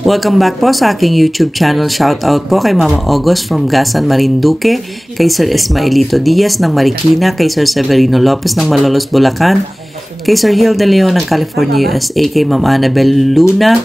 Welcome back po sa aking YouTube channel. Shout out po kay Mama August from Gasan, Marinduque, kay Sir Ismaelito Diaz ng Marikina, kay Sir Severino Lopez ng Malolos, Bulacan, kay Sir Hill de Leon ng California, USA, kay Ma'am Annabel Luna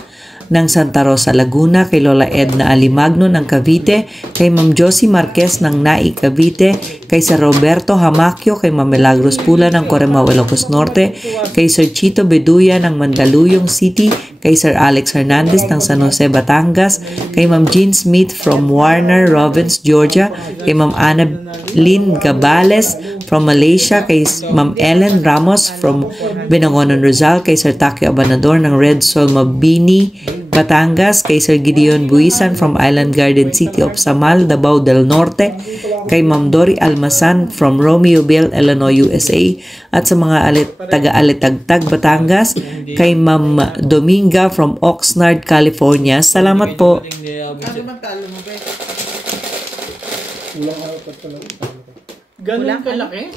ng Santa Rosa, Laguna, kay Lola Edna Alimagno ng Cavite, kay Ma'am Josie Marquez ng Nai, Cavite, kay Sir Roberto Hamaquio, kay Ma'am Milagros Pula ng Coremao, Ilocos Norte, kay Sir Chito Beduya ng Mandaluyong City, kay Sir Alex Hernandez ng San Jose, Batangas, kay Ma'am Jean Smith from Warner Robins, Georgia, kay Ma'am Annalyn Gabales from Malaysia, kay Ma'am Ellen Ramos from Binangonan, Rizal, kay Sir Takio Abanador ng Red Sol Mabini, Batangas, kay Sir Gideon Buisan from Island Garden City of Samal, Davao del Norte, kay Ma'am Dory Almasan from Romeoville, Illinois, USA, at sa mga taga-Alitagtag, Batangas, kay Ma'am Dominga from Oxnard, California. Salamat po. Ganun kalaki?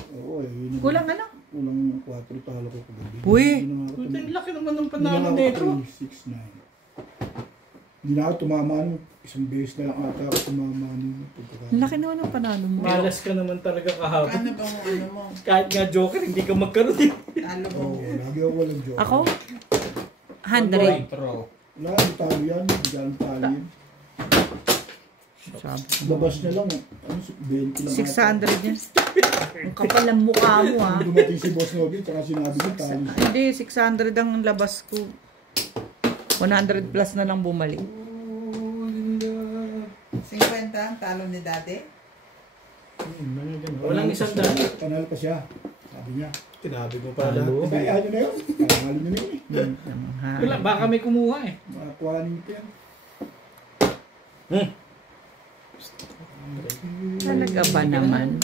Kulang ano? Kulang 4 talo ko kagabi. Uy! Ang laki naman ng panalo nito. 6-9. Hindi na ako tumamaan. Isang beses na lang ata ako tumamaan. Laki naman ang panalo mo. Malas ka naman talaga kahapon. Ano ba mo, ano mo? Kahit nga joker, hindi ka magkaroon eh. Talo mo. Oo, lagi ako walang joke. Ako? 100. Wala, ang talo yan. Hindi ka ang talo yan. Labas na lang. Ano, 20 lang. 600 yan. Ang kapal ng mukha mo ha. Dumating si Boss Nobby, tsaka sinabi ko talo. Hindi, 600 ang labas ko. 100 plus na lang bumalik. 50 ang talo ni Dati. Walang isang dami. Panalo pa siya. Sabi niya. Tinabi mo pala. Kaya ano na yun? Panalo nyo na yun eh. Wala, baka may kumuha eh. Makakuha nito yan. Talaga ba naman?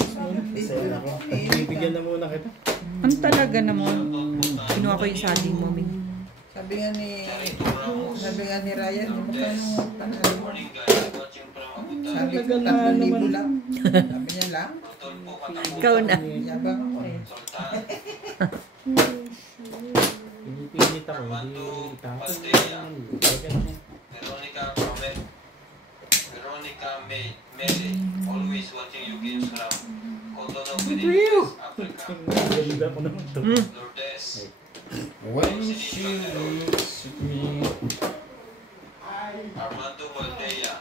Bibigyan na muna kita. Ang talaga naman. Kinuha ko yung sabi mo, Ming. Sabi nga ni Ryan, magkano panalo mo? Sabi ko, 3,000 lang. Sabi niya lang. Ikaw na. Yabang ako eh. Pinipinit ako, hindi itapos. Veronica Mele, always watching you games from Cotonou, Africa. Ganda ko naman ito. Lourdes, When she looks at me, Armando Valdea,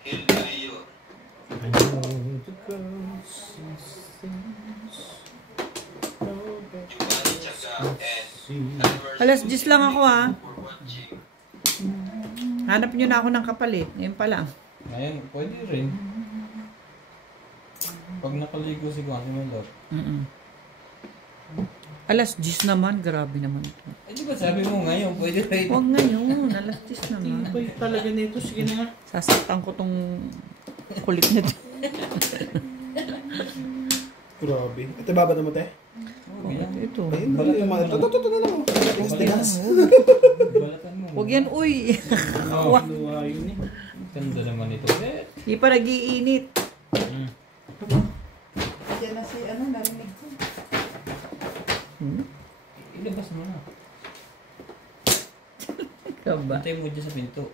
Hill de Leon, I know the girls and things. Giovanni Chaga, and Alas 10 lang ako ha. for watching. Hanap nyo na ako ng kapalit. Ngayon pa lang. ngayon, pwede rin. Pag nakaligo si Juan, simulot. Alas 10 naman. Grabe naman ito. Eh, di ba sabi mo ngayon, pwede rin. Huwag ngayon. Alas 10 naman. Tipay talaga nito. Sige na nga. Sasaktan ko tong kulit na ito. Grabe. Ito baba na mo, te? Ito. Ayun, balat naman. Ito na lang. Tigas. Balatan mo. Huwag yan, uy. Luwa yun eh. Ganda naman ito. Eh. Di pa nag-iinit. Diyan na si, narinig ko. Ilabas mo na. Kaba. Antay mo dyan sa pinto.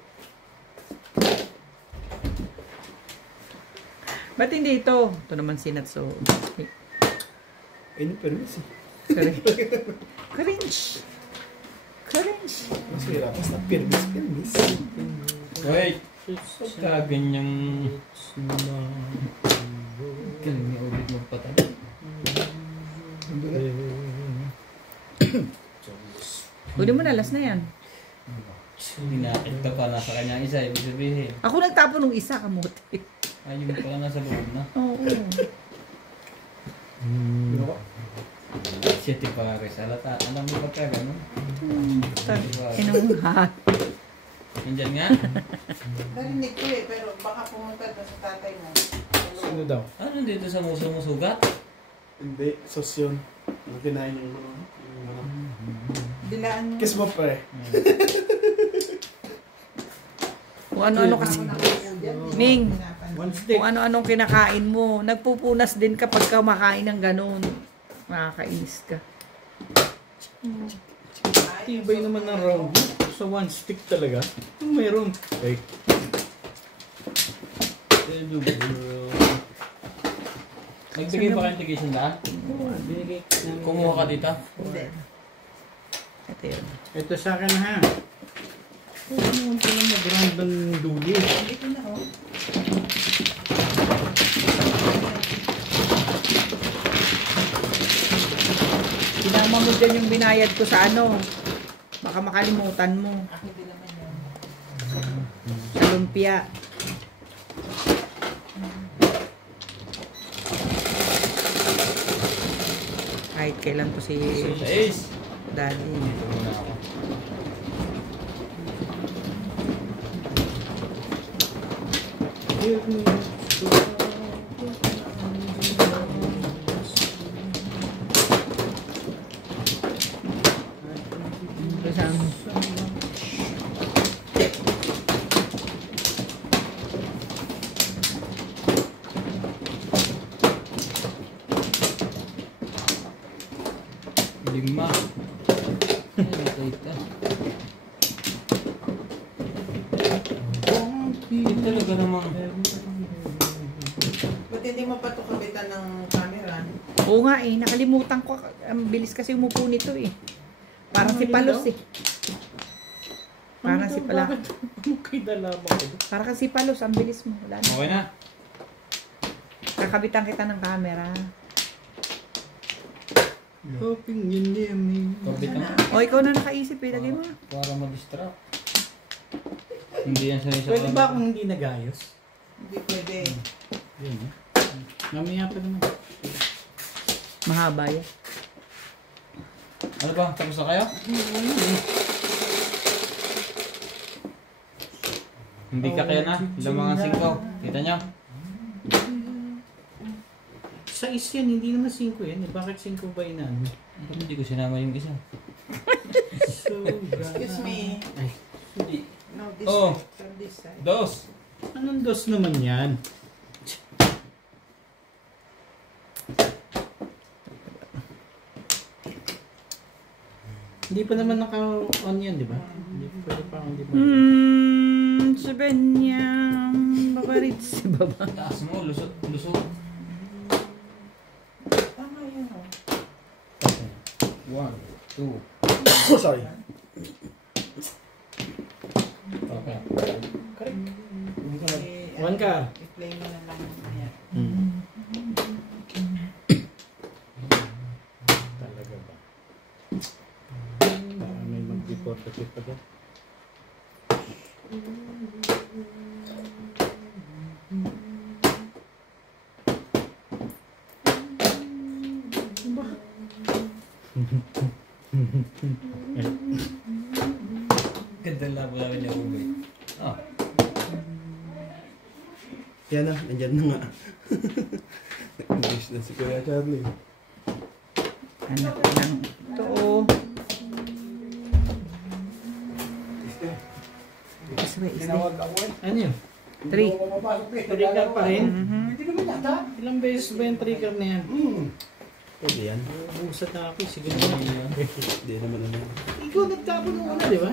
Ba't hindi ito? Ito naman sinatso. Ayun, permis eh. Cringe. Cringe. Masira. Basta permis. Wait! Pagka ganyang... Galing niya ulit magpatay. Huli mo na, last na yan. Hinakit ka pa nasa kanya isa, ibig sabihin. Ako nagtapo nung isa, kamuti. Ayun pala nasa loob na. Oo. Siya tipares. Alata, alam mo ba ka gano'n? Inuha. Nandyan nga? Narinig ko eh, pero baka pumunta na sa tatay mo. Ano daw? Ano dito sa muso mo sugat? Hindi. Sos yun. Ang kinain yung Bilaan mo. kiss mo, pre. Kung ano-ano kasi. Ming, One stick. kung ano-anong kinakain mo. Nagpupunas din kapag kumakain ng ganun. Makakainis ka. Tibay naman ng round. Sa one stick talaga. meron? Hello world. Nagbigay ba kayo integration lahat? Binigay namin. Kumuha ka dito? Hindi. Ito yun. Ito sa akin ha. Ano naman pala mag-round ng duli? Dito na oh. Sinama mo dyan yung binayad ko sa ano. Baka makalimutan mo. Ako din naman yun. Sa lumpia. Kahit kailan to si Ace! Daddy. Dito muna ako. Give me Kasama. Lima. Ay, ito. Hindi talaga namang. Ba't hindi mo pa ito kabitan ng camera? Oo nga eh, nakalimutan ko. Ang bilis kasi umupo nito eh. Parang si Palos eh. Parang si Palos. Ano kayo dalaman ko? Parang si Palos, ang bilis mo. Wala na. Okay na. Kakabitan kita ng camera. Hoping you near me. Kabit na. O, ikaw na nakaisip eh. Lagay mo. Para ma-distract. Hindi yan sanay sa Pwede ba akong hindi nagayos? Hindi pwede. Yun eh. Mamaya pa naman. Mahaba yan. Ano ba? Tapos na kayo? Hindi ka kaya na. Ilang mga 5. Kita nyo? 6 yan, hindi naman 5 yan. Eh, bakit 5 ba inano? Ba't hindi ko sinama yung isa? So, Excuse me. Hindi. No, this Oh. side. From this side. Dos! Anong dos naman yan? Hindi pa naman naka-on yan, di ba? Hindi pwede pa hindi pa. Sabihin niya. Babarit si baba. Taas mo, lusot, lusot. Tama yun oh. 1, 2. Oh, sorry. Okay. One ka. I-play mo na lang yan. Talaga ba? Para may mag-report pa dyan. Ganda lang po namin yung ube. Oh. Yan na, nandyan na nga. English na si Kuya Charlie. Anak ng ito. Tinawag ako eh. Ano yun? 3. Pumapasok eh. Trigger pa rin? Hindi naman yata. Ilang beses ba yung trigger na yan? Pwede yan. Busat na ako. Sige na yan. Hindi naman ano. Ikaw nagtapon ng una, di ba?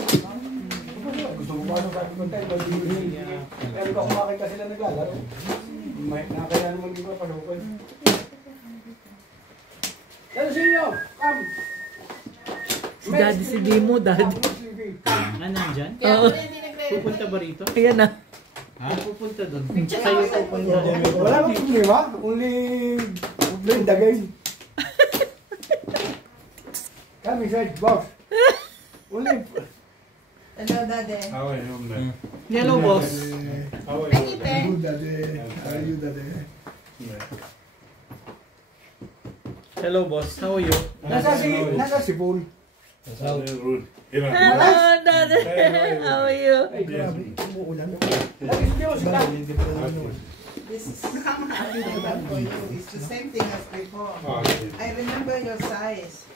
Gusto mo pasok sa akin tayo. Pero kung makita sila naglalaro, nakakaya naman di ba palukan. Ano sa inyo? Come! Si Daddy, si Dimo, Daddy. Ah, nandyan? Kaya Oo. pala hindi nagre-reply. Pupunta ba rito? Ayan na. Ha? Pupunta doon. Picture Sa'yo ako sa pupunta. Wala bang problema? Only playing the game. Come inside, boss. Only... Hello, Daddy. Hello, boss. Nakita. Good, daddy. How are you, daddy? Hello, boss. How are you? Nasa si Paul. Hello, Daddy. How are you? Ay, grabe. Umuulan. Lagis niyo sila. This is for you. It's the same thing as before. I remember your size.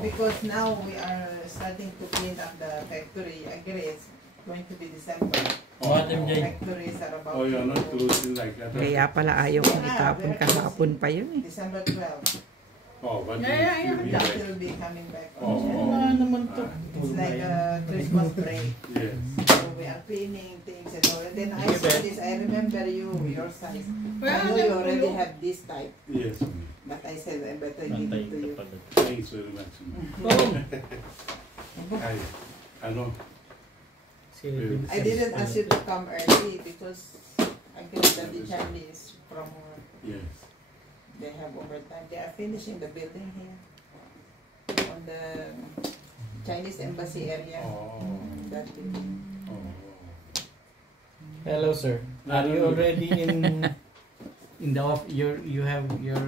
Because now we are starting to clean up the factory. I guess it's going to be December. What, MJ? Factories are about Oh, you're not to closing like that. Kaya pala ayaw kong itapon kahapon pa yun eh. December 12. Oh, but Yeah, you that like, will be coming back. oh, Ano naman to? It's like a Christmas break. yes. So we are cleaning things and all. And then I saw this, I remember your size. I know you already have this type. Yes. But I said I better give it to you. Thanks very much. I know. I didn't ask you to come early because I guess that the Chinese from Yes. they have overtime. They are finishing the building here on the Chinese embassy area. That building. Hello, sir. Are you already in the off? You have your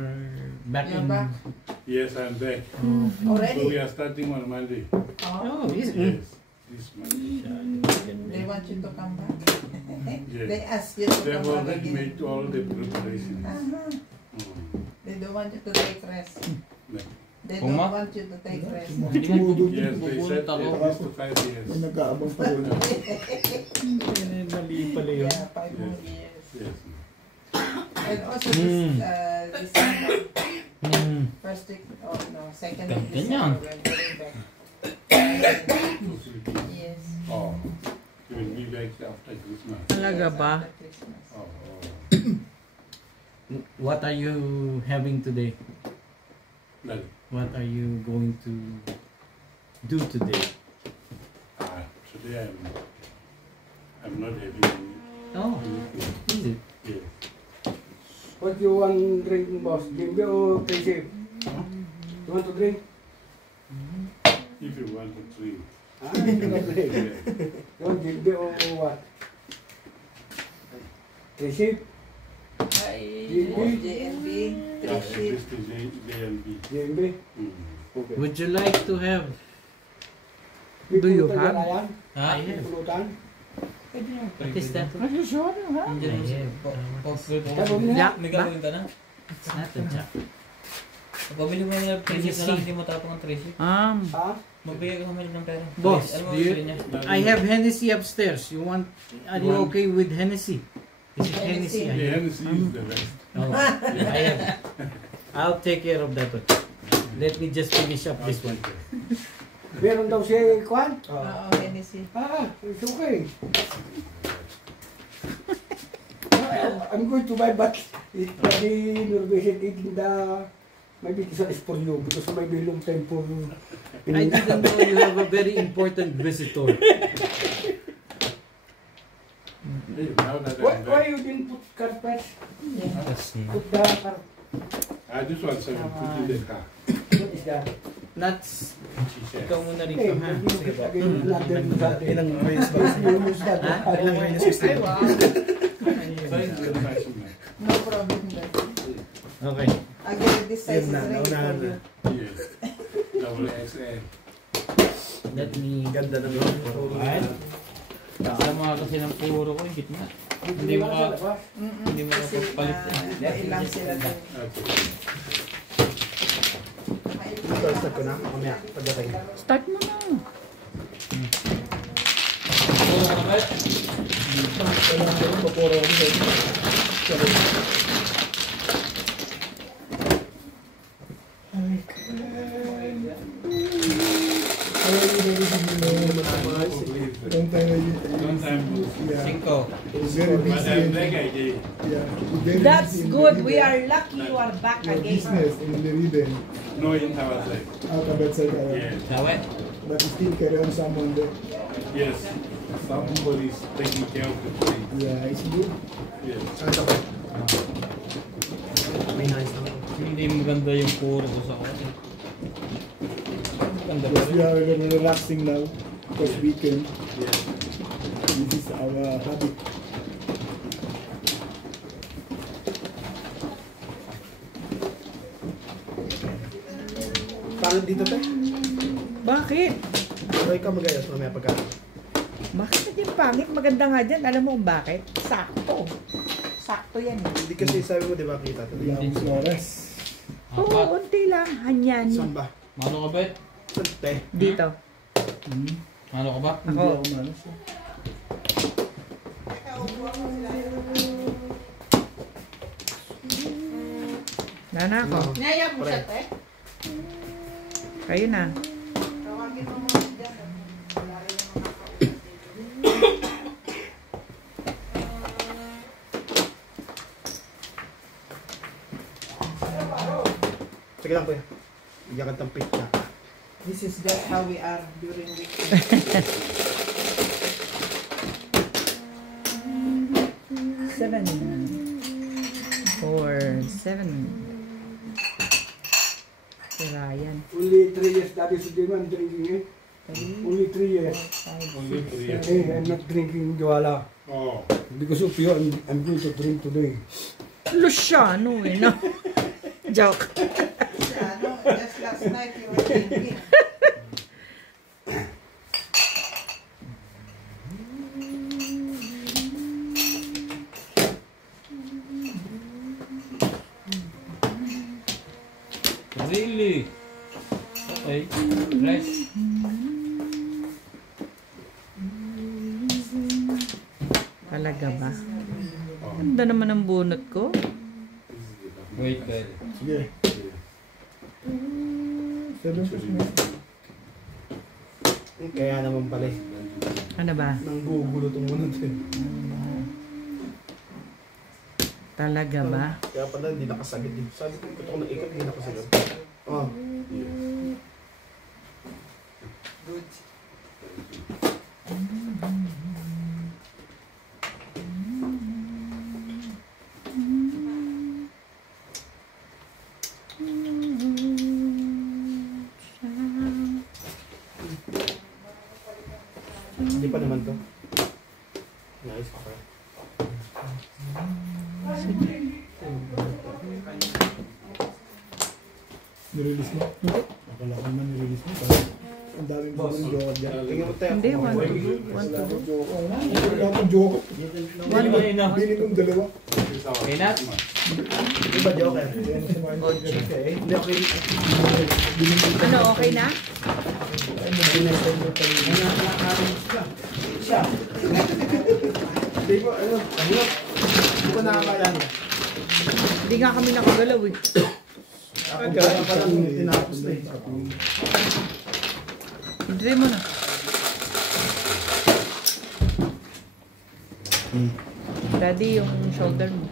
back You're in. back? Yes, I'm back. Already? So we are starting on Monday. Oh, is Yes. This Monday. they want you to come back. Yes. They ask you to They have come back already again. made all the preparations. They don't want you to take rest. No. They Uma? don't want you to take rest. Yes, they said at least 5 years. May nag-aabang pa rin. Mali pala yun. Yeah, 5 more years. Yes. And also this December, first week, second week Ganyan. December, we're going back. Yes. Oh, you will be back after Christmas. Talaga Yes, ba? after Christmas. What are you having today? Well, What are you going to do today? today I'm not having any. Oh, is it? Yes. What you want drink, boss? Jimbe or Casey? You want to drink? If you want to drink. You want Jimbe or what? Casey? JNB, 3 sheep. Jimbe? Would you like to have? Do you have? I have. What is that? Are you sure you have? Jack, Jack may ba? gagawin ka na? It's not a jack. Pabili mo yung presyo na lang, hindi mo tapong ang presyo. Magbigay ka mamili ng pera. Boss, Alam mo, do you- bibili niya. I have Hennessy upstairs. You want? Are you okay with Hennessy? Is it Hennessy? The Hennessy is the best. Oh, I have. I'll take care of that one. Let me just finish up this one. Meron daw siya kwan? Oo, Hennessy. It's okay. I'm going to buy, but it the Norwegian eating the maybe this is for you because maybe long time for. I didn't know you have a very important visitor. Why you didn't put carpet? Put the carpet. This one, so you put in the car. What is that? Nuts. She said. Ikaw muna rito, ha? Sige ba? Ilang minutes ba? Ilang minutes is Ay, wow. No problem. Okay. Again, this size is Yun na, ready for naunahan you. na. Yes. Double XL. Let me... Ganda ng mga. Alright. Kasama kasi ng puro ko, higit na. Hindi mo Kasi makapalit. ilang sila doon. Start ko na. Mamaya. Pagdating. Start mo na. Kailangan ko yung papuro ko dito. Long time ago. Long time. Yeah. Cinco. Very But I'm busy. back again. Yeah. Very That's busy in good. the- We are lucky you are back your again. business in the ribbon. No in Tawasai. Out of that side. Yes. Sawe. But you still carry on someone there. Yes. Somebody is taking care of the tree. Yeah, it's good. Yes. May nice naman. Hindi maganda yung puro ko sa akin. Ganda Yes, we are relaxing now because weekend. Yes. This is our habit. Parang dito tayo. Bakit? Okay ka magayos mamaya pagka. Bakit yung pangit? Maganda nga dyan. Alam mo kung bakit? Sakto. Sakto yan. Hindi kasi sabi mo, di ba, kita? Ilang oras. Oo, unti lang. Hanyan. Saan ba? Mano ka ba? Saan te? Dito. Mano ka ba? Hindi Ako. ako manos. Nana ako. Naya mo siya, te? Kayo na. Tawagin mo muna dyan. Wala rin naman ako. Sige lang kuya. Bigyan ka ng pizza. This is just how we are during weekend. 7, 4, 7. Si Ryan. Only 3 years that is the one drinking it. Only 3 years. Only 3 years. Hey, I'm not drinking Jwala. Oh. Because of you, I'm going to drink today. Luciano eh, no? Joke. Yeah, no, just last night you were drinking. Really? Okay. Rice. Talaga ba? Ganda naman ang bunot ko. Wait. Sige. 7 Kaya naman pala eh. Ano ba? Nanggugulo itong munod eh. Talaga ba? Kaya pala hindi nakasagit eh. Sabi ko ito ko na ikot, hindi nakasagit. Oh. Good. Hindi pa naman to. Nice pa kaya. Nirelease mo? Hindi. Akala ko naman nirelease mo. Ang daming bagong joke dyan. Tingnan mo tayo. Hindi, 1 to do. 1 to do. Oo nga. Wala akong joke. Minimum 2. Okay na? Di ba joke eh? Hindi okay. Ano, okay na? Hindi po, ano? Hindi ko nakakayan. Hindi nga kami nakagalaw eh. Ako kaya pa lang tinapos na eh. Hindi mo na. Daddy, yung shoulder mo.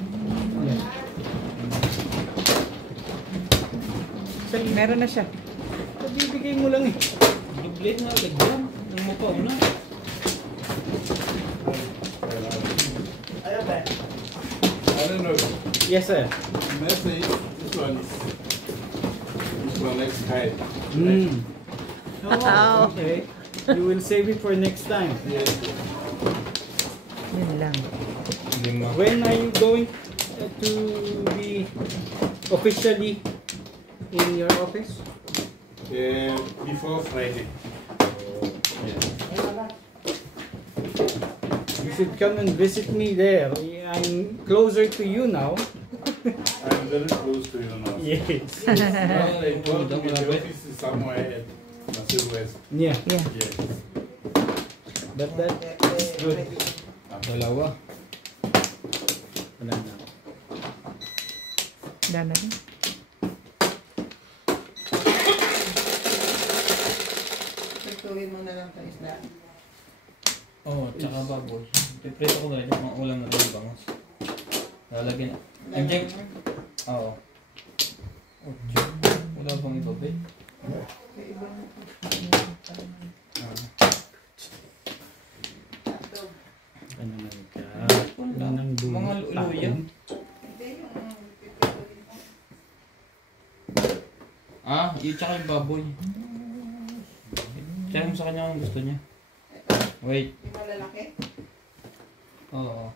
Meron na siya. Bibigay mo lang eh. Dublet na agad yan. Nang mapauna. I don't know. Yes, sir. Message. This one next time. Oh, okay. You will save it for next time. Yes. Yun lang. When are you going to be officially in your office? Before Friday. You should come and visit me there. I'm closer to you now. I'm very close to you now. Yes. I told you the office is somewhere at Nasir West. Yeah. Yeah. Yes. But that's good. Dalawa. Wala na. Dana rin. Pagtuwin mo na lang sa isda. Oo, tsaka baboy. Piprito ko na rin yung mga ulam na rin bangos. Lalagyan. Andiyan. Oo. Ocho. Wala bang iba, babe? Ano naman ka? Wala. Nang Mga luya. Yung tsaka yung baboy. Tsaka mo sa kanya kung gusto niya. Wait. Yung malalaki? Oo.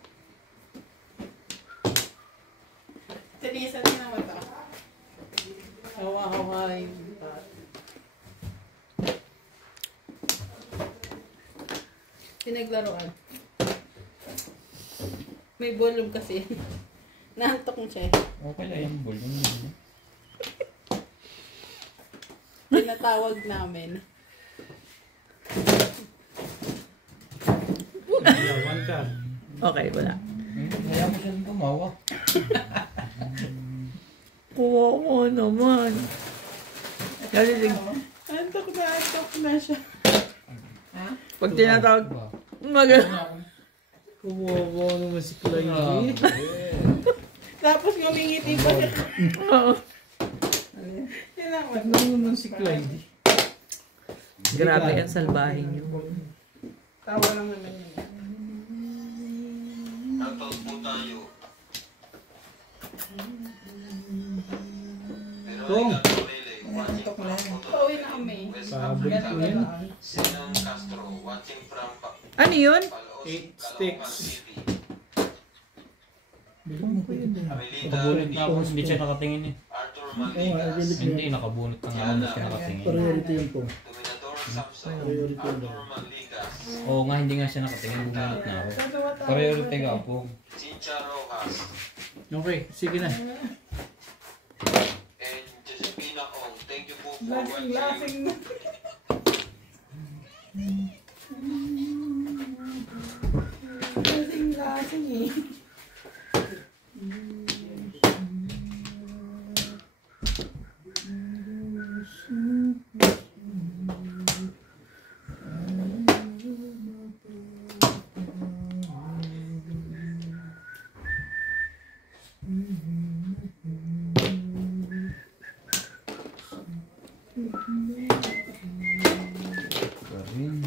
Tinisan niya naman ito. Hawa-hawain. Pinaglaruan. May volume kasi. Nahantok mo siya eh. Okay lang yung volume niya. Tinatawag namin. One card. Okay, wala. Kaya mo siya tumawa. Kuha ko naman. Antok na siya. Pag tinatawag, Kuwawa naman si Clyde. Tapos ngumingiti pa siya. Oo. Nagmumulong si Clyde. Grabe ang salbahin nyo. Tawa lang naman yun. Shoutout po tayo. Veronica Torrele, watching from Pauwi na kami. Pabot ko yun. Senong Castro, watching from Ano yun? Palaos, 8 sticks. City. Nakabunot Amelita na ako, hindi siya nakatingin eh. Arthur Oo nga, Maligas, available Hindi, yan. nakabunot na nga ako, hindi siya nakatingin. Priority yun po. Dominador Samson, Priority yun. Arthur Maligas, Oo nga, hindi nga siya nakatingin, bumunot na ako. Priority ka po. Cynthia Rojas, Okay, sige na. and Josephina Ong. Thank you po for watching. Lasing eh. Karin.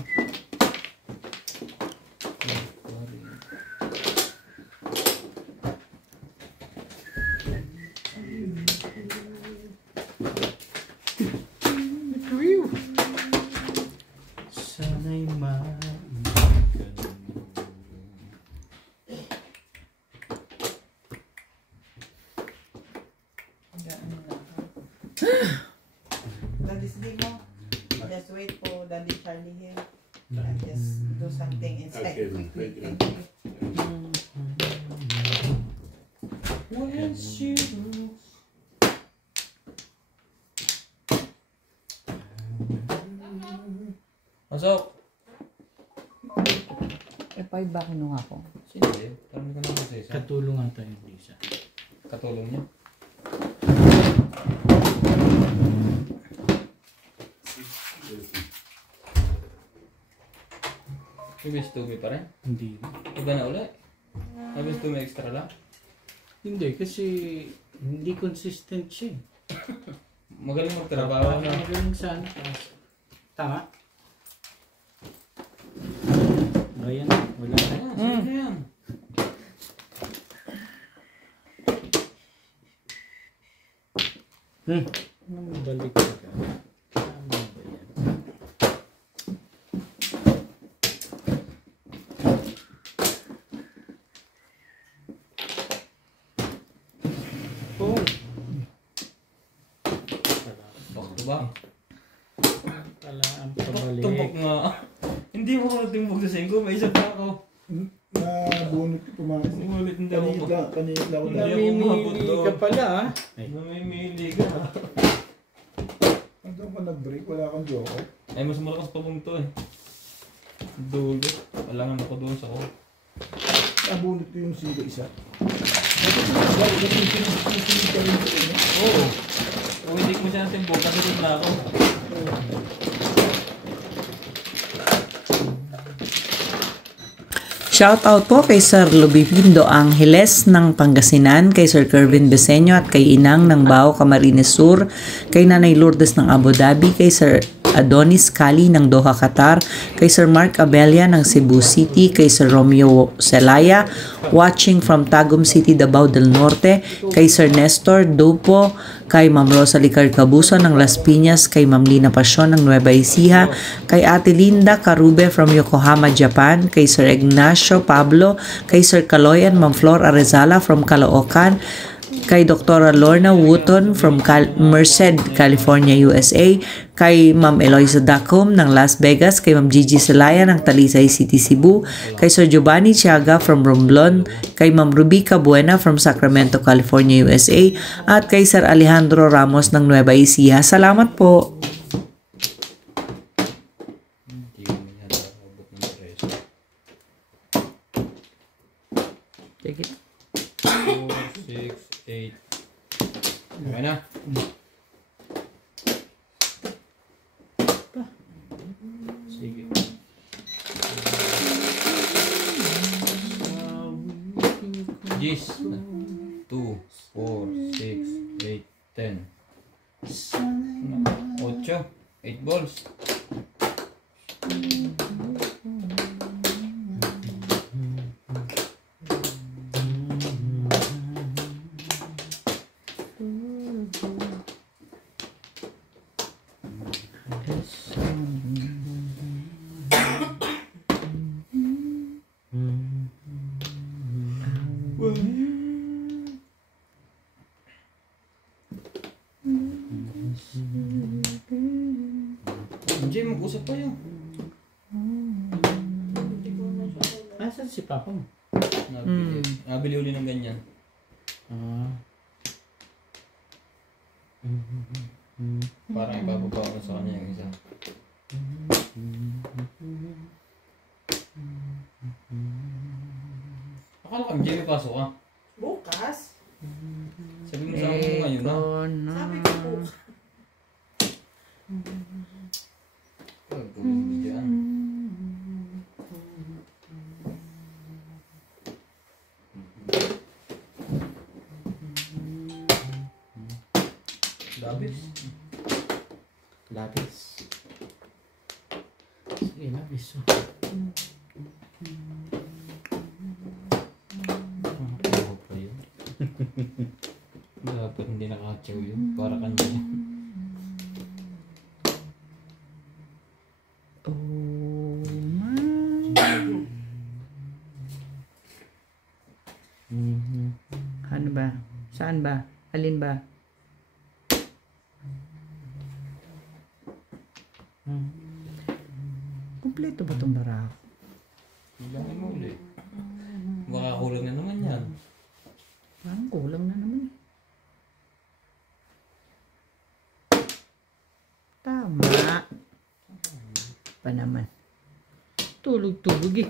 Sana'y maibigan mo. Daddy sleep mo. Just wait for Daddy Charlie here. And just do something inside. Okay, quickly. thank Thank you. Pasok! Eh, 5 ba kinuha ko? Hindi, parang ko naman sa isa. Katulungan tayo, Lisa. Katulong niya. Ibig tumi pa rin? Hindi. Iba na ulit? Ibig tumi extra lang? Hindi, kasi hindi consistent siya. Magaling magtrabaho na. Magaling sana. Tama? Ayan, wala na. Sige na yan. Balik ka. Tama ba yan? Oh! Bakto ba? Pala ang Tumpok pabalik. nga. Hindi mo ako timbog sa singko, may isa pa ako. Nabunot ko pumasok. Umulit hindi ako. Kanina lang ako Hindi na. ako umabot Namimili doon. ka pala ah. Namimili ka. Hanggang ka nag-break, wala kang joke. Ay, mas malakas pa bang ito eh. Dulo. Walangan ako doon sa ko. Nabunot ko yung silo isa. Oo. Kung hindi ko siya timbog, kasi doon na ako. Shoutout po kay Sir Lubipindo Angeles ng Pangasinan, kay Sir Kervin Beseño at kay Inang ng Bao Camarines Sur, kay Nanay Lourdes ng Abu Dhabi, kay Sir Adonis Kali ng Doha, Qatar, kay Sir Mark Abella ng Cebu City, kay Sir Romeo Celaya watching from Tagum City, Davao del Norte, kay Sir Nestor Dupo, kay Ma'am Rosalie Carcabuso ng Las Piñas, kay Ma'am Lina Pasyon ng Nueva Ecija, kay Ate Linda Carube from Yokohama, Japan, kay Sir Ignacio Pablo, kay Sir Kaloyan, Ma'am Flor Arezala from Caloocan, kay Dr. Lorna Wooton from Merced, California, USA, kay Ma'am Eloisa Dacom ng Las Vegas, kay Ma'am Gigi Celaya ng Talisay City, Cebu, kay Sir Giovanni Chiaga from Romblon, kay Ma'am Rubica Buena from Sacramento, California, USA, at kay Sir Alejandro Ramos ng Nueva Ecija. Salamat po! Hindi ko masyado abot ng preso. Take it. 4, 6, 8. Okay na. Sige. Yes. 2, 4, 6, 8, 10. 8. 8 balls. Hindi, mag-usap pa yun. Asan si Papa mo? Nabili uli ng ganyan. Parang ipapabawa ko sa kanya yung isa. Akala kang Jimmy, pasok ka. Bukas? Sabi mo sa akin mo ngayon na. Sabi ko bukas. Gawin mo dyan. Labis. Lapis. Sige, lapis. Ako pa yun. Dapat hindi nakakatsaw yun. Para kanya. Ano ba? Saan ba? Alin ba? Kumpleto ba itong barako? Bilangin mo ulit. Baka kulang na naman yan. Parang kulang na naman. Tama. Pa naman. Tulog-tulog eh.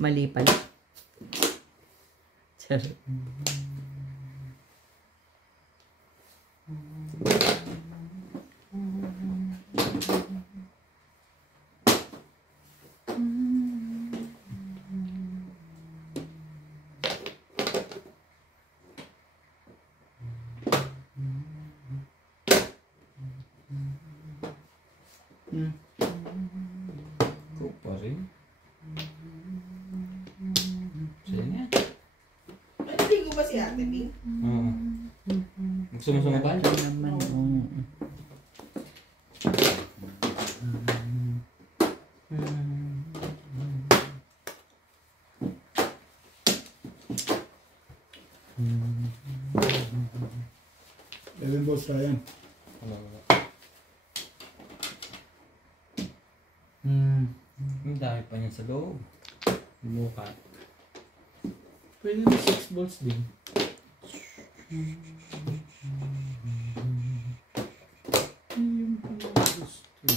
Mali pala. Charot. Ko pa rin. Sige nga. Naligo ba si Ate Bing? Oo. Gusto mo sumabay? Wala naman. Oo. Eleven balls tayo yan. Ang dami pa niyan sa loob. Mukha. Pwede na 6 balls din. Yung gusto.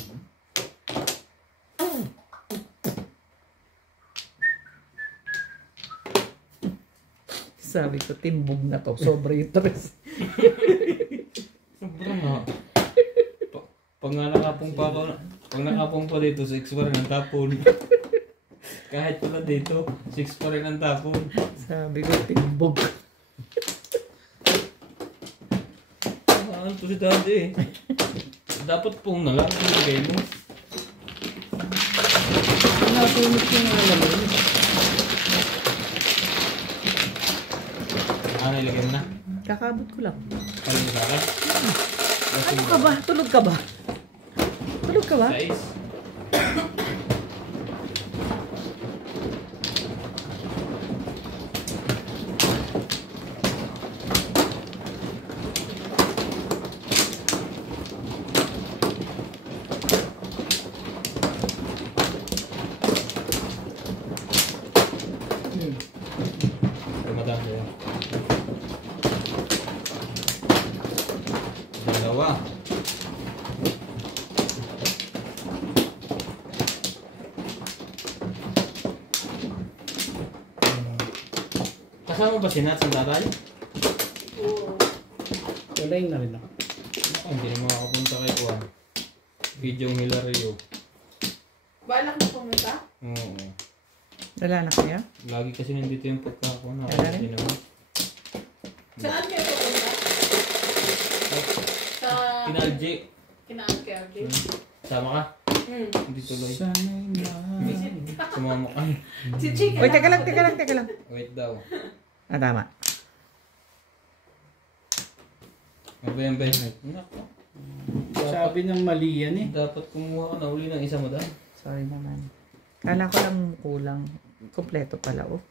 Sabi ko, timbog na to. Sobra yung tres. Sobra nga. Pag nga nakapong pa ako, pag nakapong pa dito, 6 pa rin ang tapon. Kahit pala dito, 6 pa rin ang tapon. Sabi ko, timbog. Ano to si daddy eh. Dapat pong na lang kung lagay mo. Napunit yung alamin. Ano ilagay mo na? Kakabot ko lang. Ano mo sa akin? Ano ka ba? Tulog ka ba? Tulog ka ba? 6. Ramadan sa'yo. Dalawa. Kasama ba si Nat sa tatay? Wala yung na rin ako. Hindi na makakapunta kay Juan. Video ng Hilario. Balak mo pumunta? Oo. Wala na kaya? Lagi kasi nandito yung pagkakuna. Wala rin? Hindi naman. Saan kayo pupunta? Kinalji. Kinakalji. Sama ka? Hindi tuloy. Sumama ka. Si Chika. Uy, teka lang. Wait daw. Ah, tama. Ano ba yan, Ben? Nako. Sabi ng mali yan eh. Dapat kumuha ka na uli ng isa mo dahil. Sorry naman. Kala ko lang kulang. Kompleto pala, oh.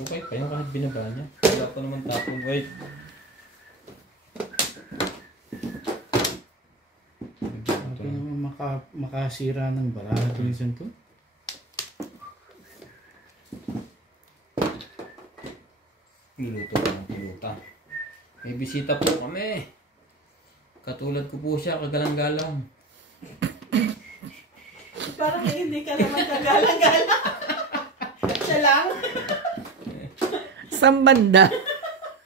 Okay pa yun kahit binaba niya. Wala pa naman tapon. Wait. Sabi naman makasira ng baraha minsan to. Niluto ka ng pulutan. May bisita po kami. Katulad ko po siya, kagalang-galang. Parang hindi ka naman kagalang-galang. Siya lang. Saan banda?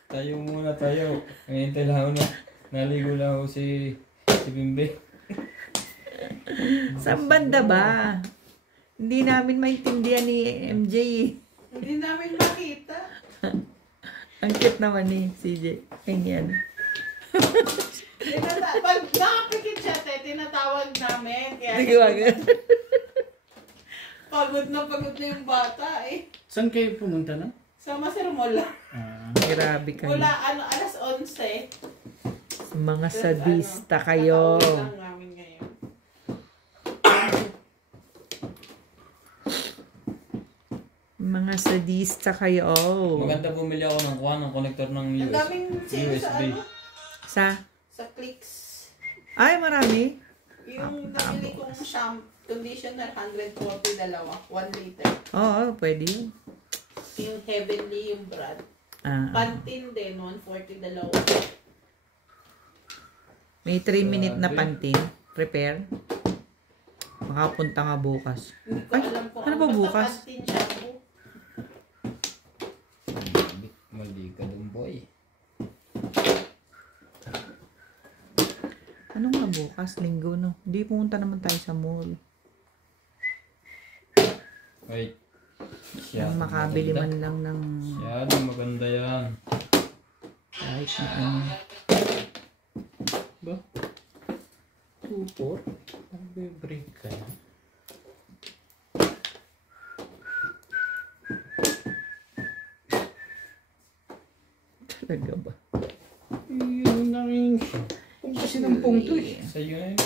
Tayo muna tayo. Ngayon lang na. Naligo lang ako si Bimbe. Saan banda ba? Hindi namin maintindihan ni MJ. Hindi namin makita. Ang cute naman ni CJ. Ganyan. Pag nakapikit siya, tinatawag namin. Kaya pagod na yung bata eh. Saan kayo pumunta na? Sa Masirmola. Grabe kayo. Mula alas 11. Mga sadista kayo. Nakauwi lang namin ngayon. Mga sadista kayo. Maganda bumili ako ng connector ng Ang daming sale sa USB. Sa Clicks. Ay, marami. Yung nabili kong conditioner, 140 dalawa. 1 liter. Oo, pwede yun. Yung Heavenly, yung brand. Pantene din, 140 dalawa. May 3-minute na panting. Prepare. Makapunta nga bukas. Hindi ko Ay, alam kung ano ba bukas? Pantene shampoo. Mali ka dun, boy. Ano nga bukas? Linggo, no? Hindi, pumunta naman tayo sa mall. Wait. Ang makabili man lang ng... Masyado maganda yan. Kahit na ano. Ba? 2-4? Nagbe-break ka na. Talaga ba? Yung nanging... Kung kasi ng punto eh. Sa'yo na yun.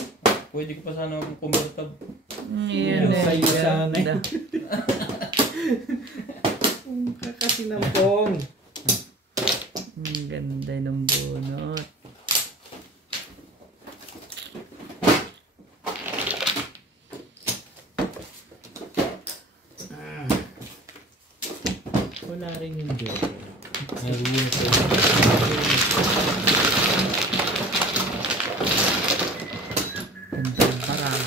Pwede ko pa sana kumbirtab. Yan eh. Sa'yo sana eh. Ganda. Kung kasi ng pong. Ang ganda ng bunot. Wala rin yung joke. Naruha sa Ganda parang.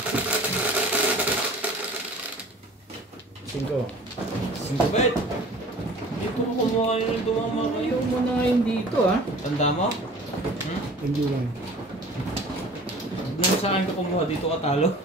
5. 5 bet! Dito ko kumuha yun yung dumama kayo. Ayaw mo na ngayon dito ah. Tanda mo? Hindi lang. Nung saan ka kumuha, dito ka talo.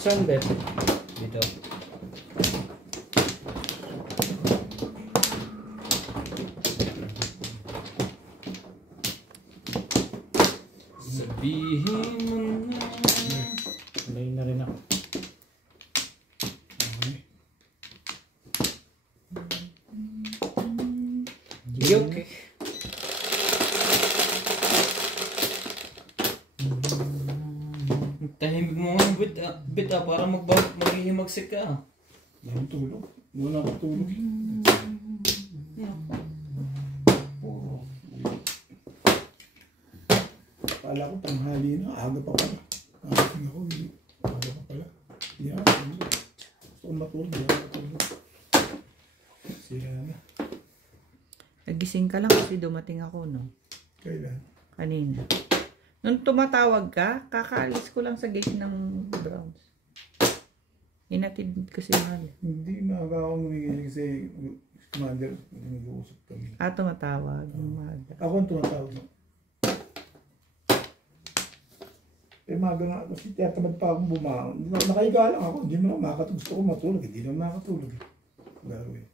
Saan bet? Dito. Sabihin mo na. Alay na rin ako. Okay. Tahimik mo nga bit para maghihimagsik ka. Dahil tulog. Doon ako tulog. Kala ko tanghali na. Aga pa pala. Nakasing ako. Hindi. Aga pa pala. Yan. Gusto ko matulog. Yan matulog. Sira na. Nagising ka lang kasi dumating ako, no? Kailan? Kanina. Nung tumatawag ka, kakaalis ko lang sa gate ng Browns. Inatid ko si Mahal. Hindi maaga ako humihingi kasi commander, nag-uusap kami. Tumatawag. Umaga. Ako ang tumatawag. Maga nga, kasi tiyatamad pa akong bumangon. Nakahiga lang ako, hindi mo lang makatulog. Gusto ko matulog, hindi naman makatulog. Gagawin.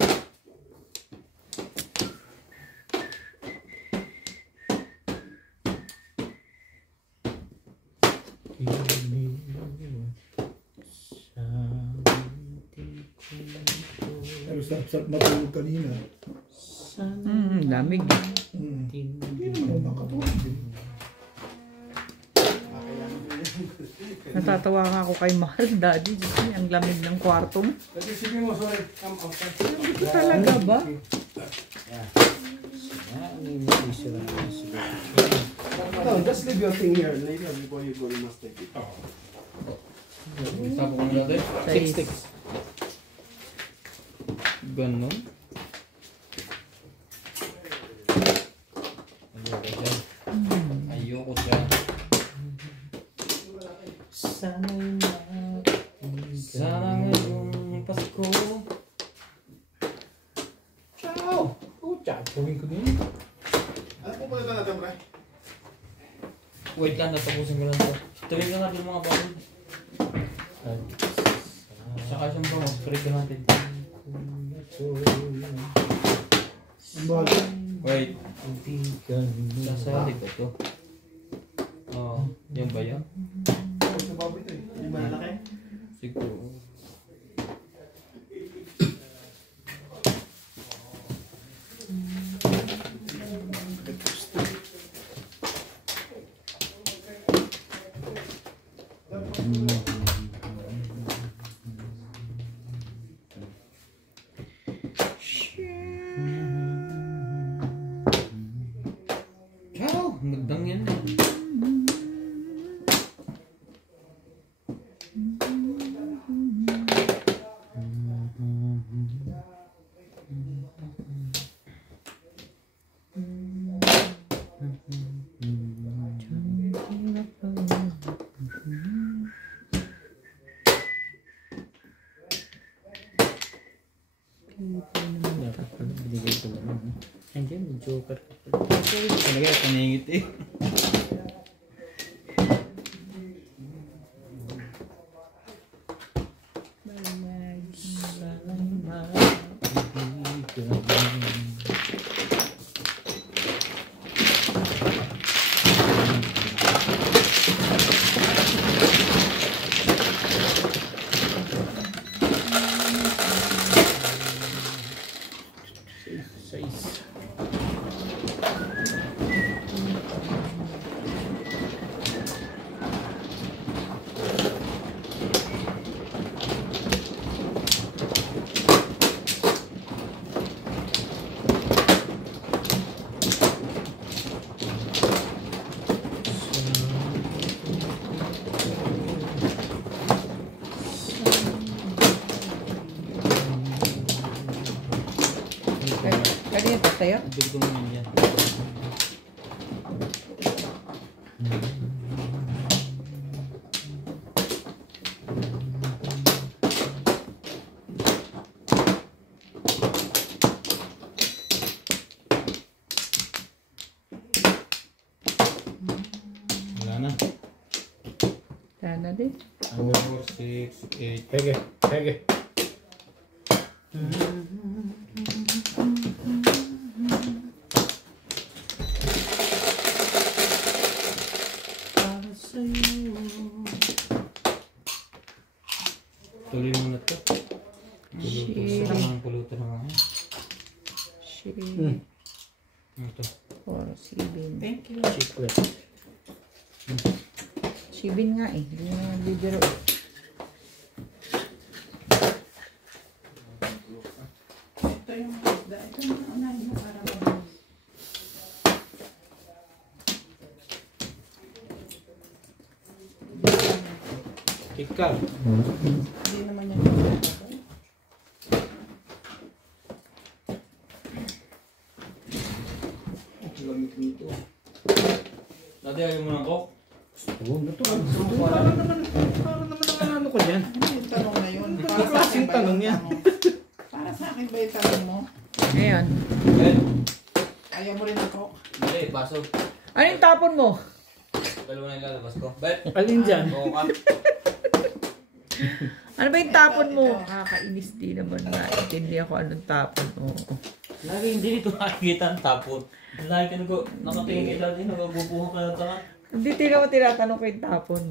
Pero sarap-sarap matulog kanina. Lamig. Hindi naman ako makatulog din. Natatawa nga ako kay Mahal, Daddy. Kasi ang lamig ng kwarto mo. Sige mo, sorry. Come outside. Hindi ko talaga ba? No, just leave your thing here later before you go. You must take it. Sabi ko na natin. Six. Ganon. Ayoko dyan. Ayoko dyan. Sana ngayong Pasko. Ciao! Ciao! Gawin ko din. Ano po pala natin, Bray? Wait lang, natapusin ko lang ito. Tuloy ka nga din mga bakit. Tsaka siyang ba, mag-spray ka natin. Ang bago. Wait. Sasali ko to. Oo, yan ba yan? Hindi ba nalaki? Siguro. Wow, magdang yan eh. Binigay ko lang. Andiyan, may joker. Talaga, paningit eh. Kanina pa sa'yo? Dugtong naman yan. Wala na. Sana din. 4, 6, 8. Hege, hege. Tuloy mo na ito. Shit. Pulutan na nga. Shit. Ito. 4, 7. Thank you. Sibin nga eh. Hindi na nagbibiro. Ito yung isda. Ito yung unahin mo para mabilis. Ikaw. Hindi naman yan yung Lamig nito. Dati ayaw mo ng coke? Oo, natural. Parang naman ang ano ko dyan. Ano yung tanong na yun? Para sa akin ba tanong yan? Para sa akin ba yung tanong mo? Ngayon. Ben, Ayaw mo rin ako? hindi, baso. Ano yung tapon mo? Dalawa na ilalabas ko. Ben, Alin dyan? oo ka. Ano ba yung tapon mo? Kakainis din naman na. Hindi ako anong tapon. Oo. Lagi hindi dito nakikita ang tapon. Lagi ka nakatingin ka din, nagabubuhan ka ng taka. Hindi tinatanong ko yung tapon.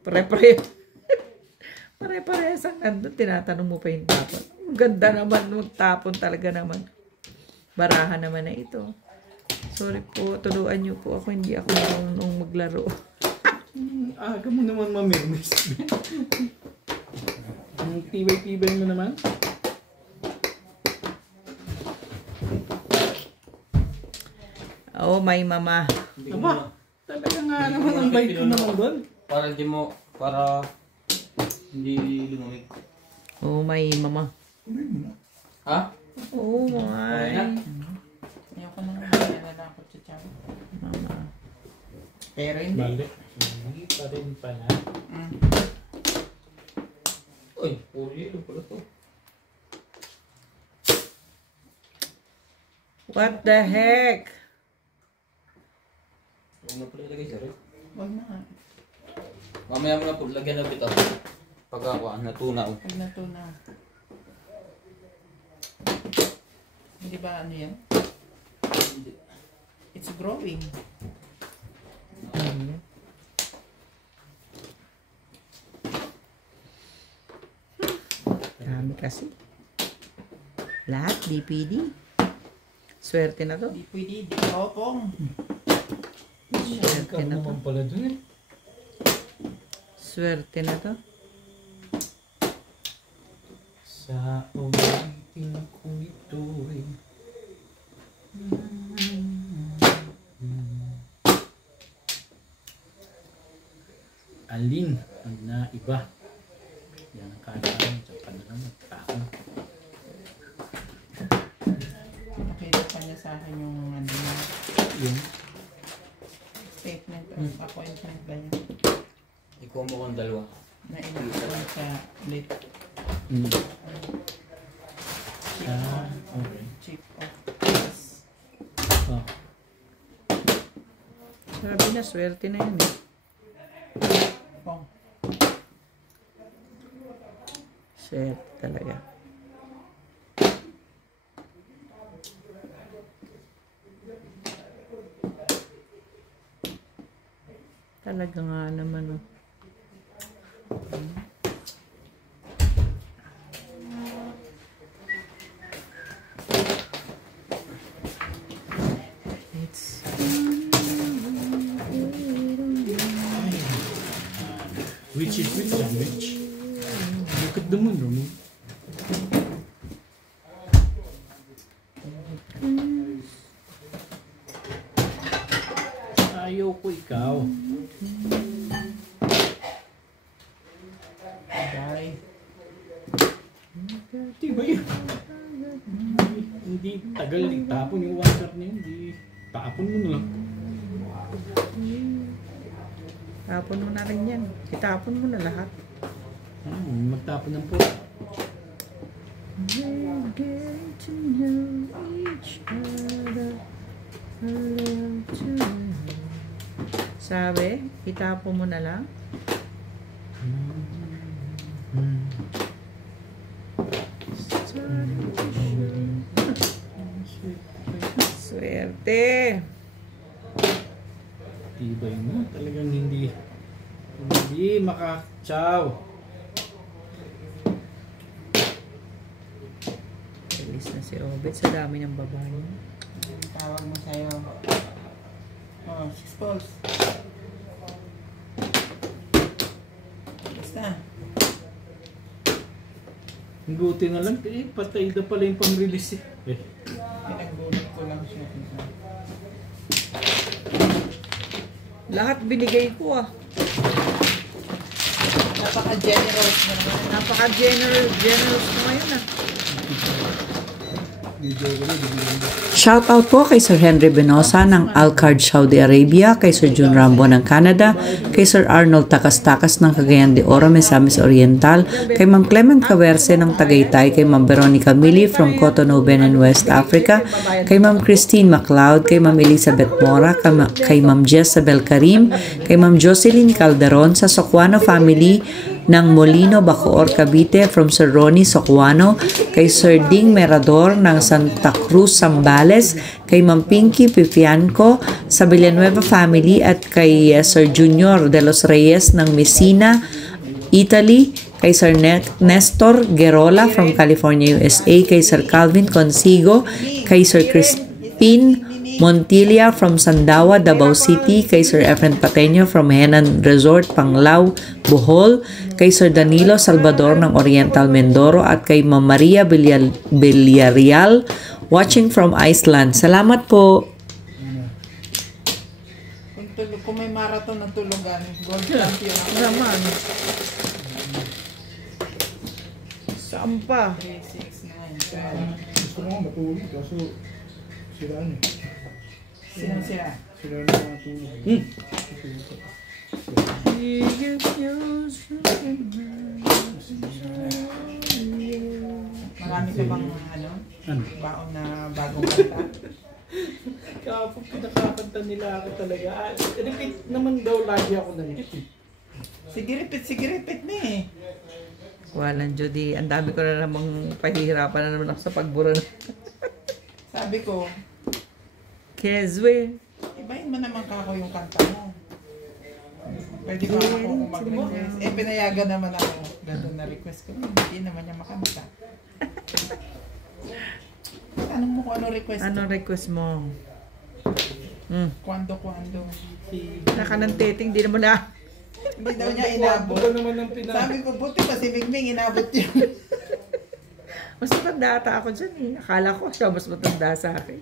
Pare-pare. Pare-parehas ang nandun. Tinatanong mo pa yung tapon. Ang ganda naman. Magtapon talaga naman. Barahan naman na ito. Sorry po. Tuluan niyo po ako. Hindi ako marunong maglaro. Aga mo naman mamimis. Ang tibay-tibay mo naman. Oh, my mama. Aba, talaga nga naman ang bait ko naman doon. Para hindi lumamig. Oh, my mama. Ha? Oh, my Okay na? Ayoko na nalakot sa tiyan. mama. Pero hindi. Balik. Hindi pa rin pala. Uy, puro yelo pala to. What the heck? Huwag na pala ilagay sa rin. Huwag na nga. Mamaya mo na po, lagyan na bitaw. Pag ako, natunaw. Huwag na to na. Hindi ba ano yan? It's growing. Dami kasi. Lahat, DPD. Swerte na to. Hindi pwede. Di kopong. Swerte na to. naman pala dun eh. Swerte na to. Sa ulitin ko ito eh. Alin ang naiba? Yan ang kailangan sa panahon ng tao. Nakita pa niya sa akin yung ano na Yung statement of appointment ba yan? Ikuha mo kong dalawa. Na in-appoint sa late okay. chief of police. Oh. Sabi na, swerte na yun eh. Oh. Swerte talaga. Talaga nga naman oh. It's Which is which and which? Look at the moon, Romy. Ayaw ko ikaw. Bye. Di ba yun? Hindi tagal itapon yung water niya. Hindi. Tapon mo na lang. tapon mo na rin yan. Itapon mo na lahat. Magtapon ng po. We're getting to know each other a little too well. Sabi, itapon mo na lang. Swerte. Tibay mo. Talagang hindi makakchaw. Alis na si Obet sa dami ng babae. Tawag mo sa'yo. Oh, 6 balls. Basta. Ang buti na lang. Patay na pala yung pang-release eh. Pinagbulit ko lang siya. Lahat binigay ko ah. Napaka-generous mo naman. Napaka-generous mo ngayon ah. Shoutout po kay Sir Henry Benosa ng Alcard, Saudi Arabia, kay Sir Jun Rambo ng Canada, kay Sir Arnold Takas-Takas ng Cagayan de Oro, Misamis Oriental, kay Ma'am Clement Caverse ng Tagaytay, kay Ma'am Veronica Mili from Cotonou, Benin, West Africa, kay Ma'am Christine MacLeod, kay Ma'am Elizabeth Mora, kay Ma'am Jezabel Karim, kay Ma'am Jocelyn Calderon sa Socuano family ng Molino, Bacoor, Cavite from Sir Ronnie Socuano, kay Sir Ding Merador ng Santa Cruz, Zambales, kay Ma'am Pinky Pifianco sa Villanueva family at kay Sir Junior de los Reyes ng Messina, Italy, kay Sir Nestor Gerola from California, USA, kay Sir Calvin Consigo, kay Sir Crispin Montilla from Sandawa, Davao City, kay Sir Efren Pateño from Henan Resort, Panglao, Bohol, kay Sir Danilo Salvador ng Oriental Mindoro at kay Ma'am Maria Villarreal watching from Iceland. Salamat po. Kung may marathon na tulugan, gold champion ako. Naman. Saan pa? 3, 6, 9, 12. Gusto ko nga matulog, kaso sila ano. Sino sila? Sila na matulog. Marami ka bang baon na bagong kanta? Kapag pinakakanta nila ako talaga, repeat naman daw lagi ako ng repeat. Sige, repeat na eh. Walang Judy. Ang dami ko na namang pahihirapan na naman ako sa pagbura na. Sabi ko, Kezwe. ibahin mo naman kako yung kanta mo. Pwede ba ako kung mag-request? Eh, pinayagan naman ako. Gano'n na request ko. Hindi naman niya makanta. Tanong mo kung ano request. Anong request mo? Kwando. Naka ng teting, di naman na. Hindi daw niya inabot. Sabi ko, buti pa si Mingming inabot yun. Mas matanda ata ako dyan eh. Akala ko siya mas matanda sa akin.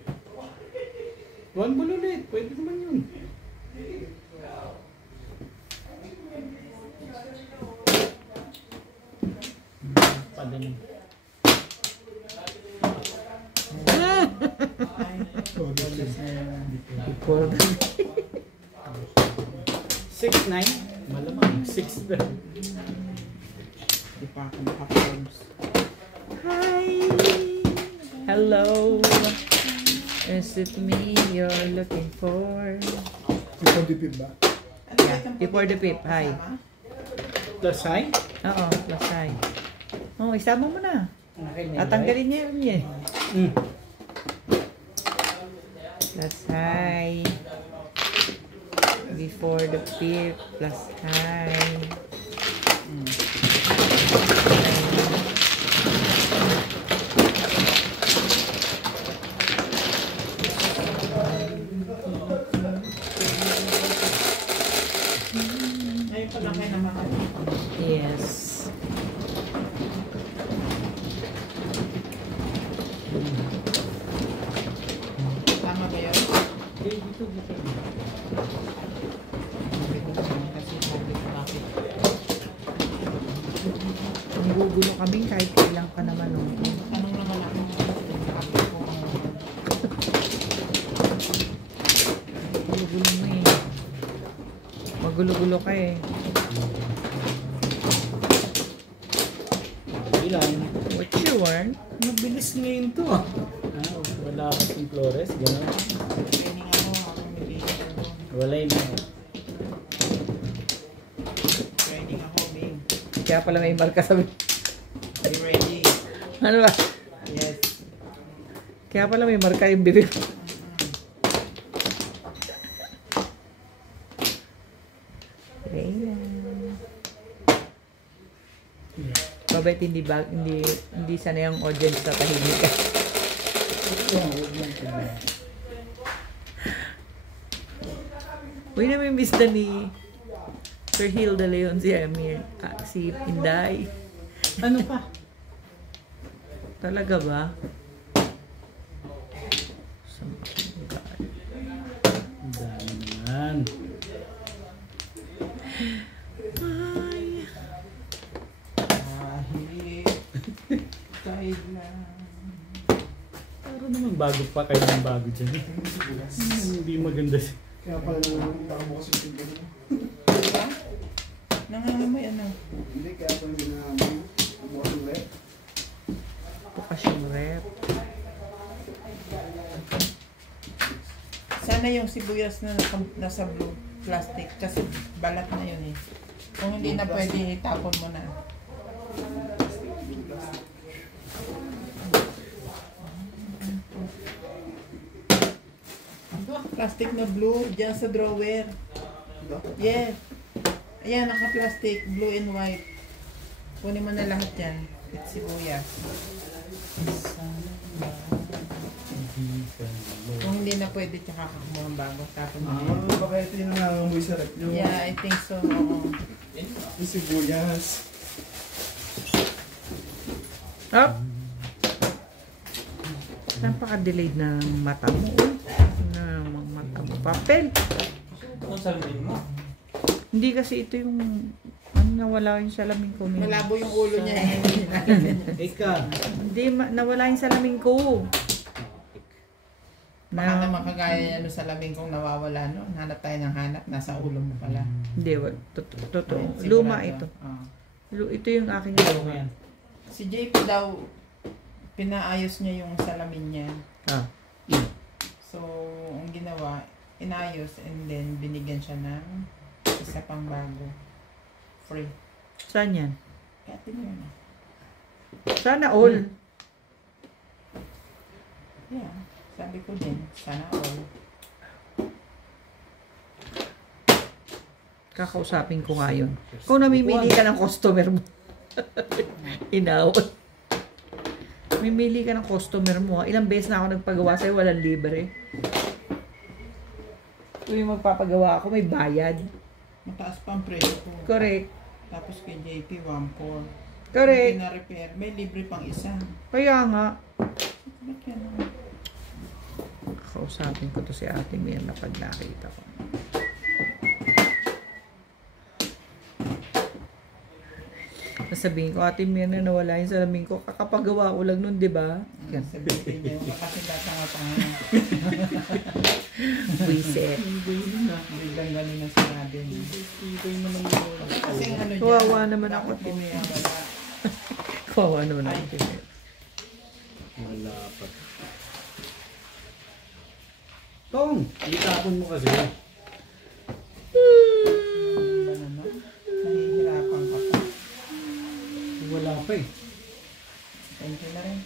One bull ulit, pwede naman yun. Padaling. Before 6'9", malamang 6'9". Di pa ako naka-forms. Hi! Hello! Is it me you're looking for? Ikaw dipid ba? Before the pip, hi. Plus high? Oo, plus hi. Oh, isama mo na. Tatanggalin niya yun eh. Plus hi. Before the pip, plus hi. Ngayon pa lang kayo naman. Yes. Tama ba yun? Dito. Kasi sabi ko bakit. Ang gugulo kaming kahit kailang ka naman. Oh. Anong naman ako? Sabi ko, Gulo-gulo mo eh. Magulo-gulo ka eh. Ilan? What you want? Mabilis ngayon to ah. Wala akong Flores, gano'n. training ako nag-video. Wala na. Training ako, babe. Kaya pala may marka sa... Are you ready? Ano ba? Yes. Kaya pala may marka yung bibig. Babait hindi sana yung audience na tahimik ka. Uy, namimiss na ni Sir Hilda Leon si Amir. Si Inday. Ano pa? Talaga ba? Ang dami naman. Kahit kailan naman bago pa kayo ng bago dyan. Hindi maganda siya. Kaya pala nakakita mo kasi yung gano'n. Diba? Nangangamoy ano? Hindi, kaya pala hindi na mo ulit. Bukas yung rep. Sana yung sibuyas na nasa blue plastic kasi balat na yun eh. Kung hindi na pwede, itapon mo na. Plastic na blue, dyan sa drawer. Yes. Ayan, naka-plastic, blue and white. Kunin mo na lahat yan. At sibuyas. Kung hindi na pwede, tsaka kakamuha ang bago. Tapon mo yan. Baka ito yung nangangamoy sa rep nyo. Yeah, I think so. Oo. Yung sibuyas. Up! Napaka-delayed na mata mo. Na mata mo. Papel! Ano sabi mo? Hindi kasi ito yung nawala yung salamin ko. Malabo yung ulo niya eh. Ika. Hindi, nawala yung salamin ko. Baka naman kagaya ano sa labing kong nawawala, no? Hanap tayo ng hanap, nasa ulo mo pala. Hindi, totoo. Sigurado. Luma ito. Ah. Ito yung aking luma. Si JP daw, pinaayos niya yung salamin niya. Ah. So, ang ginawa, inayos and then binigyan siya ng isa pang bago. Free. Saan yan? Kaya tingnan na. Sana all. Yeah. Sabi ko din, sana all. Kakausapin ko nga yun. Kung namimili ka ng customer mo. Inawat. Mimili ka ng customer mo. Ilang beses na ako nagpagawa sa'yo, walang libre. Kung yung magpapagawa ako, may bayad. Mataas pa ang presyo ko. Correct. Tapos kay JP, 1.4. Correct. Pina-repair, may libre pang isa. Kaya nga. Ba't yan naman? Kausapin ko to si Ate Mirna pag nakita ko. Sasabihin ko, Ate Mirna, nawala yung salamin ko. Kakapagawa ko lang nun, di ba? Sabihin niyo, kasi tatanga-tanga. Buisit. Biglang galing na sinabi niyo. Kasi ano dyan, Kawawa naman ako, bakit mo yan wala? Kawawa naman ako, Ate Mirna. Wala pa. Tong, itapon mo kasi. Ano? Nahihirapan ka pa. Wala pa eh. Thank you na rin.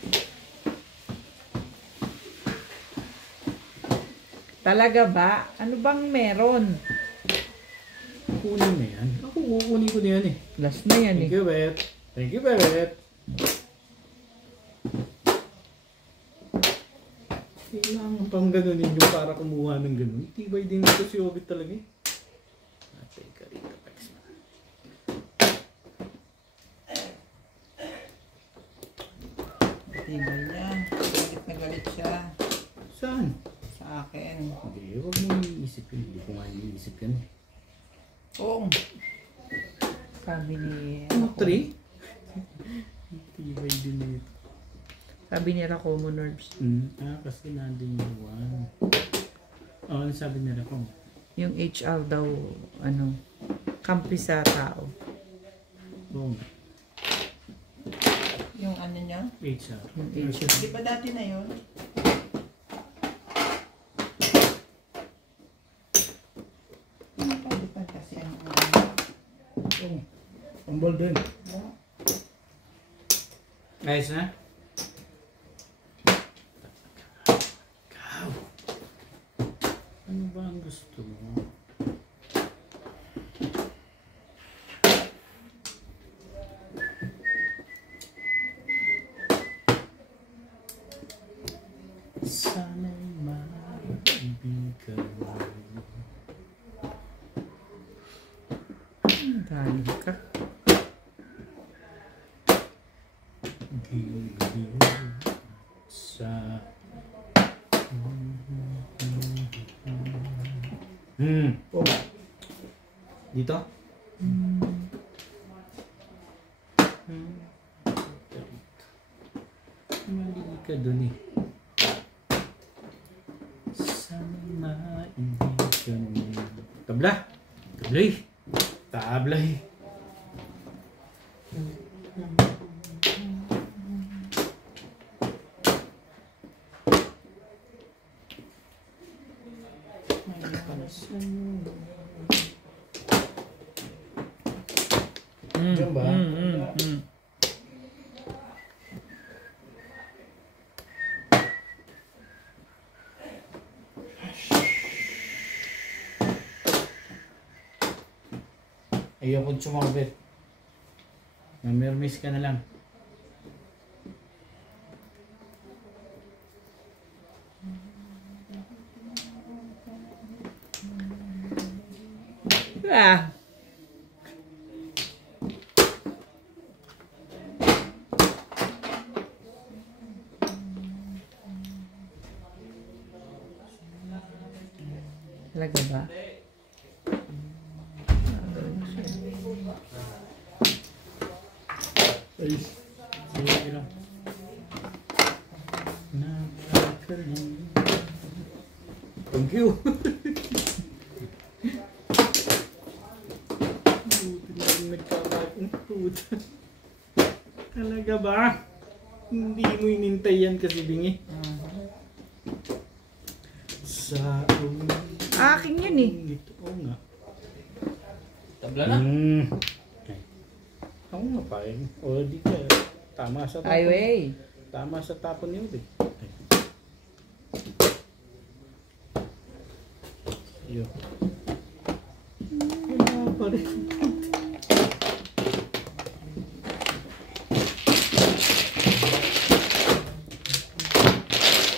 Talaga ba? Ano bang meron? Kunin na yan. Ako kukunin ko na yan eh. Last na yan eh. Thank you, Bet. Thank you, Bet. Kailangan pang ganunin yung para kumuha ng ganun. Tibay din ito si Obit talaga eh. Teka rito, Pax. Tibay niya. Galit na galit siya. Saan? Sa akin. Hindi, huwag mo iisip yun. Hindi ko nga iniisip yun eh. Oo. Sabi ni... Ano, 3? Tibay din ito. Sabi ni Racomo Nerves. Kasi nandun yung 1. Ano sabi nila ko? Yung HR daw, ano, kampi sa tao. Oo. Yung ano niya. HR. Yung HR. Di ba dati na yun? Palipan kasi ang Ang ball din. Ayos na? Ikaw. Ano ba ang gusto mo? Sana'y maibigan mo. Dahil ka. Giliw sa Oh. Dito? Mali ka dun eh. Tabla. Tablay. Tablay. Diyan ba? Ayoko sumabit. Mamirmis ka na lang. Ah. Talaga ba? Ayos. Sige lang. Napakaling. Thank you. Puta. Talaga ba? Hindi mo inintay yan kasi bingi. Sa Akin yun eh. Ito, oo nga. Tabla na. Okay. Ako nga pa eh. O di ka. Tama sa tapon. Highway. Tama sa tapon yun eh. Okay. Yun. Wala pa rin.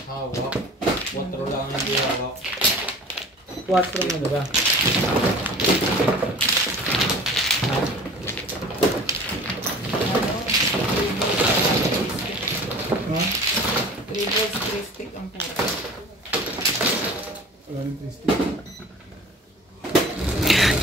Hawak. 4 lang ang hawak. 4 na diba? Reverse 3 stick ang puto. Wala rin tasty.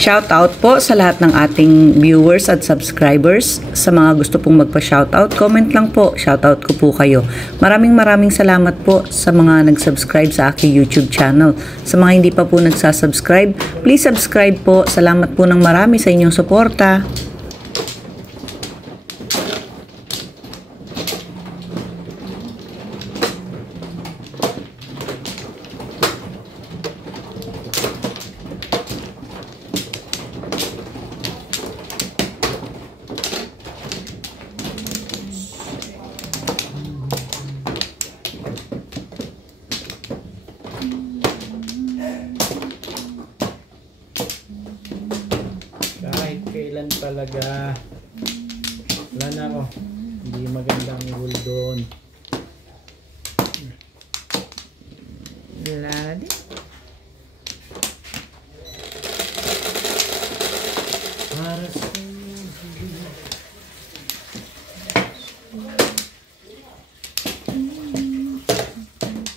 Shoutout po sa lahat ng ating viewers at subscribers. Sa mga gusto pong magpa-shoutout, comment lang po. Shoutout ko po kayo. Maraming salamat po sa mga nag-subscribe sa aking YouTube channel. Sa mga hindi pa po nagsasubscribe, please subscribe po. Salamat po ng marami sa inyong suporta. Kahit kailan talaga. Wala na ako. Hindi magandang wool doon. Wala na din. Para sa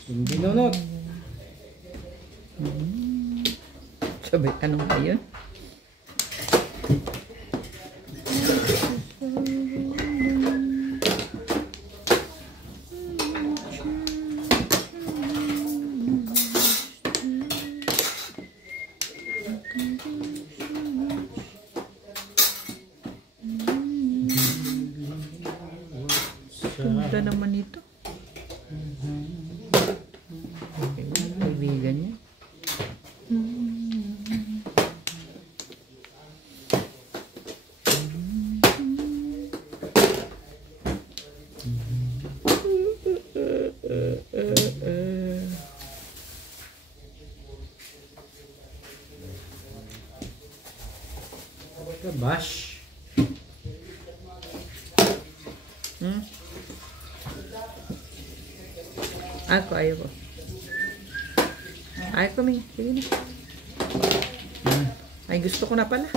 hindi nunod. Sabi, anong ba yun? Ganda naman ito. Kaibigan niya. Bash. Ako, ayaw ko. Ayaw ko, May. Sige na. Ay, gusto ko na pala.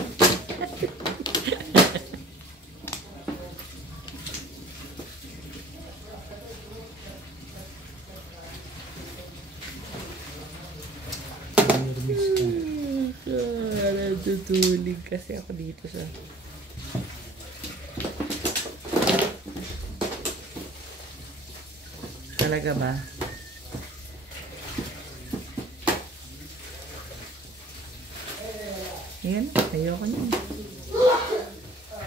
Tutulig kasi ako dito sa... Talaga ba? Ayan, ayoko niyan.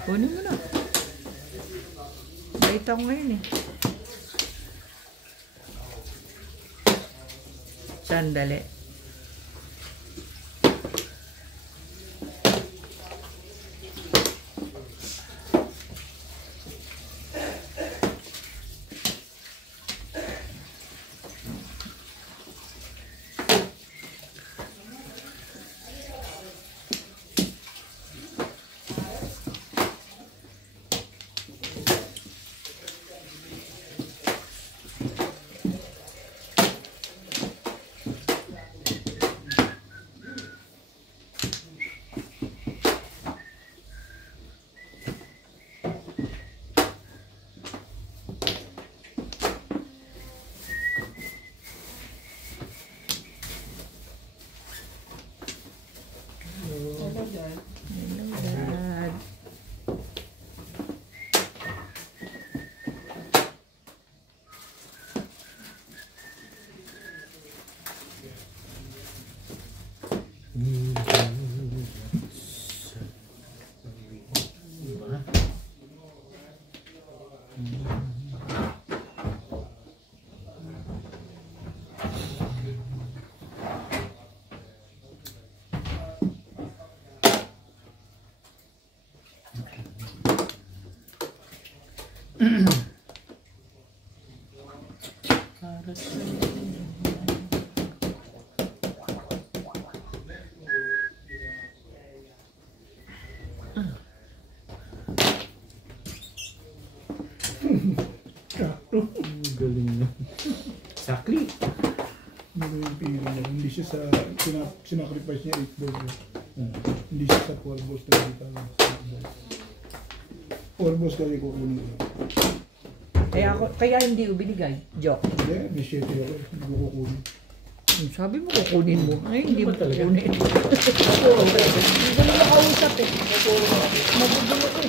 Kunin mo na. Bait ako ngayon eh. Sandali. Galing na. Sakli. Ano yung pili niya? Hindi siya sa sinacrifice niya 8 balls. Hindi siya sa 4 balls na dito. 4 balls kasi kukunin ko. Kaya hindi ko binigay. Joke. Hindi, may 7 ako. Hindi ko kukunin. Sabi mo kukunin mo. Ay, hindi mo talaga? kukunin. Hindi ko na makausap eh. Magugulo ko